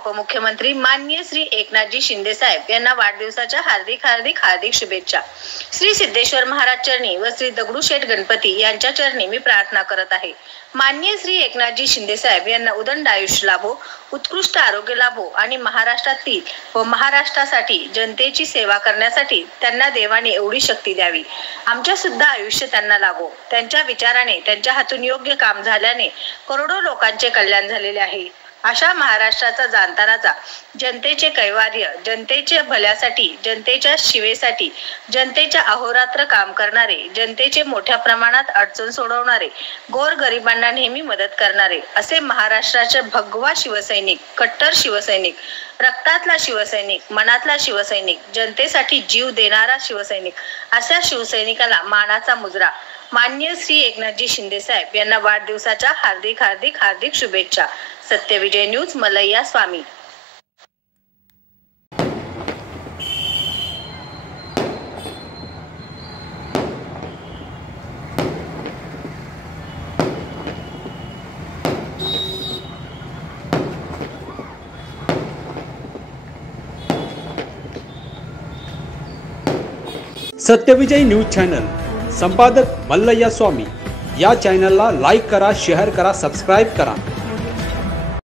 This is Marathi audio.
उपमुख्यमंत्री माननीय श्री एकनाथजी शिंदे साहेब यांना वाढदिवसाच्या हार्दिक शुभेच्छा। श्री सिद्धेश्वर महाराज चरणी व श्री दगडूशेठ गणपती यांच्या चरणी मी प्रार्थना करत आहे। माननीय श्री एकनाथजी शिंदे साहेब यांना उदंड आयुष्य लाभो, उत्कृष्ट आरोग्य लाभो आणि महाराष्ट्रातील व महाराष्ट्रासाठी जनतेची सेवा करण्यासाठी त्यांना देवाने एवढी शक्ती द्यावी। आमच्या सुद्धा आयुष्य त्यांना लाभो। त्यांच्या विचाराने, त्यांच्या हातून योग्य काम झाल्याने करोडो लोकांचे कल्याण झालेले आहे। अशा महाराष्ट्राचा जाणतानाचा, जनतेचे कैवार्य, जनतेच्या भल्यासाठी, जनतेच्या शिवेसाठी, जनतेच्या अहोरात्र काम करणारे, जनतेचे मोठ्या प्रमाणात अडचण सोडवणारे, गोरगरिबांना नेहमी मदत करणारे असे महाराष्ट्राचे भगवा शिवसैनिक, कट्टर शिवसैनिक, रक्तातला शिवसैनिक, मनातला शिवसैनिक, जनतेसाठी जीव देणारा शिवसैनिक अशा शिवसैनिकाला मानाचा मुजरा माननीय श्री एकनाथजी शिंदे साहेब यांना वाढदिवसाच्या हार्दिक शुभेच्छा। सत्यविजय न्यूज, मलैया स्वामी। सत्यविजय न्यूज चॅनल संपादक मल्लय्या स्वामी। या चॅनलला लाईक करा, शेअर करा, सबस्क्राइब करा।